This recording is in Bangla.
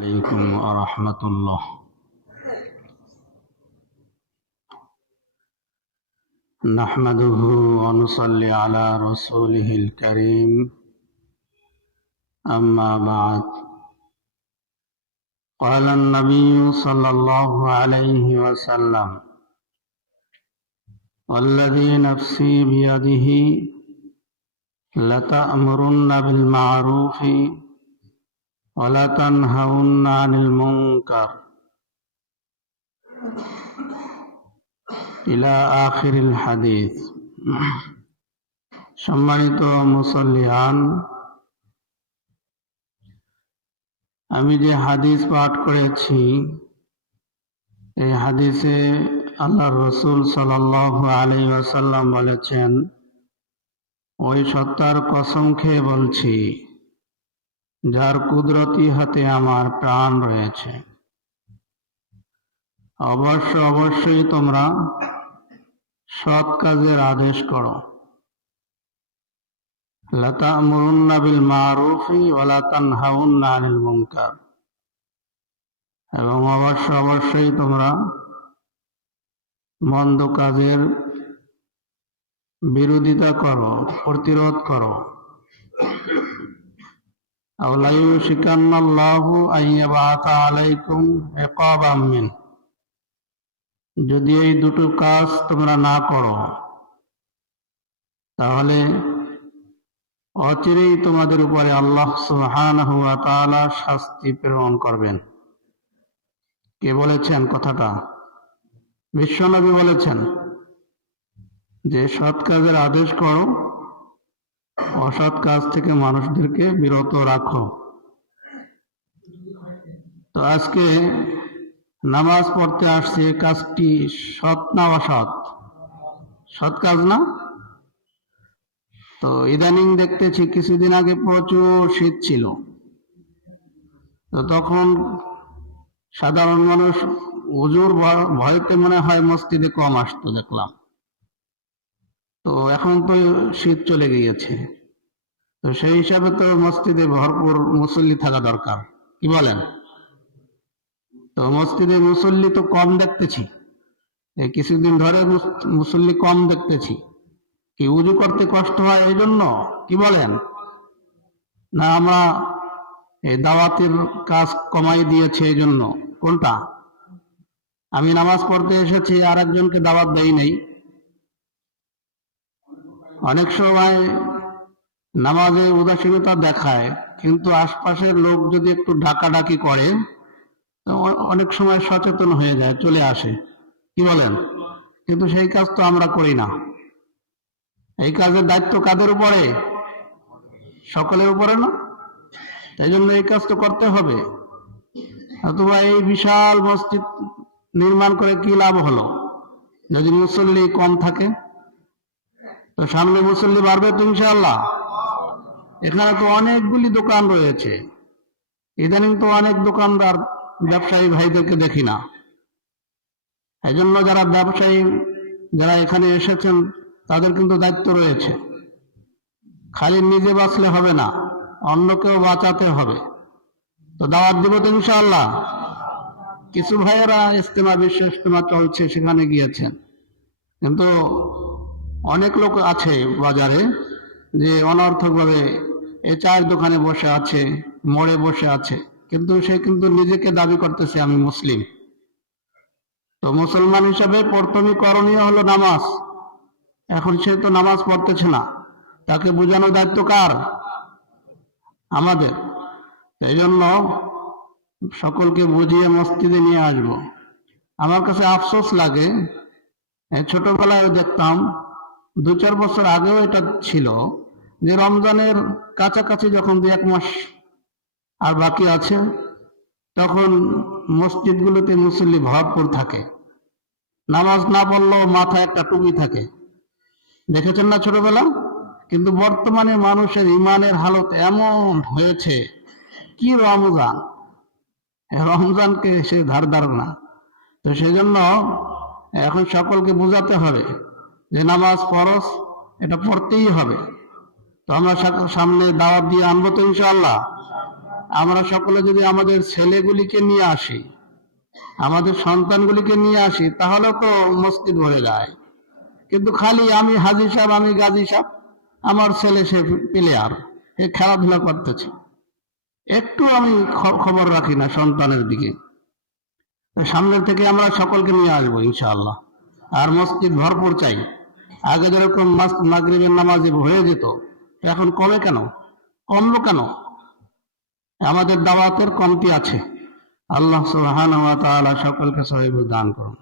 عليكم ورحمة الله. نحمده ونصلي على رسوله الكريم. أما بعد، قال النبي صلى الله عليه وسلم: والذي نفسي بيده لتأمرن بالمعروف وَلَتَنْهَوْنَ عَنِ الْمُنْكَرِ ইলা আখিরিল হাদিস। সম্মানিত মুসল্লিয়ান, আমি যে হাদিস পাঠ করেছি এই হাদিসে আল্লাহর রাসূল সাল্লাল্লাহু আলাইহি ওয়াসাল্লাম বলেছেন, ওই সত্তার কসম খেয়ে বলছি যার কুদরতি হাতে আমার প্রাণ রয়েছে, অবশ্যই তোমরা সৎ কাজের আদেশ করো। লাতা'মুরুন্না বিল মা'রুফি ওয়া লা তানহাউন্না আনিল মুনকার, এবং অবশ্যই তোমরা মন্দ কাজের বিরোধিতা করো, প্রতিরোধ করো। আও লা ইউশিকান্নাল্লাহু আন ইয়াবআসা আলাইকুম ইকাবাম মিন, যদি এই দুটো কাজ তোমরা না করো তাহলে অচিরেই তোমাদের উপরে আল্লাহ সুবহানাহু ওয়া তাআলা শাস্তি প্রেরণ করবেন। কে বলেছেন কথাটা? বিশ্বনবী বলেছেন যে সৎ কাজের আদেশ করো, অসৎ কাজ থেকে মানুষদেরকে বিরত রাখো। তো আজকে নামাজ পড়তে আসছে, কাজটি সৎ না অসৎ? সৎ কাজ না? তো ইদানিং দেখতেছি, কিছুদিন আগে প্রচুর শীত ছিল, তো তখন সাধারণ মানুষ ওযুর ভয়তে মনে হয় মসজিদে কম আসতো দেখলাম। তো এখন তো শীত চলে গিয়েছে, তো সেই হিসাবে তো মসজিদে ভরপুর মুসল্লি থাকা দরকার, কি বলেন? তো মসজিদে মুসল্লি তো কম দেখতেছি, এই কিছুদিন ধরে মুসল্লি কম দেখতেছি। কি উযু করতে কষ্ট হয় এই জন্য, কি বলেন? না আমরা এই দাওয়াতের কাজ কমাই দিয়েছে এই জন্য? কোনটা? আমি নামাজ পড়তে এসেছি, আর একজনকে দাওয়াত দেই নাই। অনেক সময় নামাজে উদাসীনতা দেখায়, কিন্তু আশপাশের লোক যদি একটু ডাকাডাকি করে অনেক সময় সচেতন হয়ে যায়, চলে আসে, কি বলেন? কিন্তু সেই কাজ তো আমরা করি না। এই কাজের দায়িত্ব কাদের উপরে? সকলের উপরে না? এই জন্য এই কাজ তো করতে হবে। অথবা এই বিশাল মসজিদ নির্মাণ করে কি লাভ হলো যদি মুসল্লি কম থাকে? তো সামনে মুসল্লি বাড়বে তো ইনশাআল্লাহ। এখানে তো অনেকগুলি দোকান রয়েছে, ইদানিং তো অনেক দোকানদার ব্যবসায়ী ভাইদেরকে দেখি না। এই জন্য যারা ব্যবসায়ী, যারা এখানে এসেছেন, তাদের কিন্তু দায়িত্ব রয়েছে। খালি নিজে বাঁচলে হবে না, অন্যকেও বাঁচাতে হবে। তো দাওয়াত দিব তো ইনশাআল্লাহ। কিছু ভাইয়েরা ইজতেমা, বিশ্ব ইজতেমা চলছে, সেখানে গিয়েছেন, কিন্তু অনেক লোক আছে বাজারে যে অনর্থকভাবে এই চায়ের দোকানে বসে আছে, মোড়ে বসে আছে, কিন্তু সে কিন্তু নিজেকে দাবি করতেছে আমি মুসলিম। তো মুসলমান হিসাবে প্রথমে করণীয় হলো নামাজ। এখন সে তো নামাজ পড়তেছে না, তাকে বোঝানোর দায়িত্ব কার? আমাদের। এই জন্য সকলকে বুঝিয়ে মসজিদে নিয়ে আসবো। আমার কাছে আফসোস লাগে, ছোটবেলায় দেখতাম, 2-4 বছর আগেও এটা ছিল, যে রমজানের কাছাকাছি যখন 2-1 মাস আর বাকি আছে, তখন মসজিদগুলোতে মুসল্লি ভরপুর থাকে। নামাজ না পড়লেও মাথায় একটা টুপি থাকে, দেখেছেন না ছোটবেলা? কিন্তু বর্তমানে মানুষের ইমানের হালত এমন হয়েছে, কি রমজান, রমজানকে সে ধার ধারণা। তো সেজন্য এখন সকলকে বোঝাতে হবে যে নামাজ ফরজ, এটা পড়তেই হবে। তো আমরা সামনে দাওয়াত দিয়ে আনবো তো ইনশাআল্লাহ। আমরা সকলে যদি আমাদের ছেলেগুলিকে নিয়ে আসি, আমাদের সন্তানগুলিকে নিয়ে আসি, তাহলে তো মসজিদ ভরে যায়। কিন্তু খালি আমি হাজি সাহেব, আমি গাজী সাহেব, আমার ছেলে সে প্লেয়ার, এ খেলাধুলা করতেছে, একটু আমি খবর রাখি না সন্তানের দিকে। সামনের থেকে আমরা সকলকে নিয়ে আসবো ইনশাআল্লাহ। আর মসজিদ ভরপুর চাই। আগে যেরকম মাগরিবের নামাজে হয়ে যেত, এখন কমে কেন, কমলো কেন? আমাদের দাওয়াতের কমতি আছে। আল্লাহ সুবহানাহু ওয়া তাআলা সকলকে সহিহ দান করুন।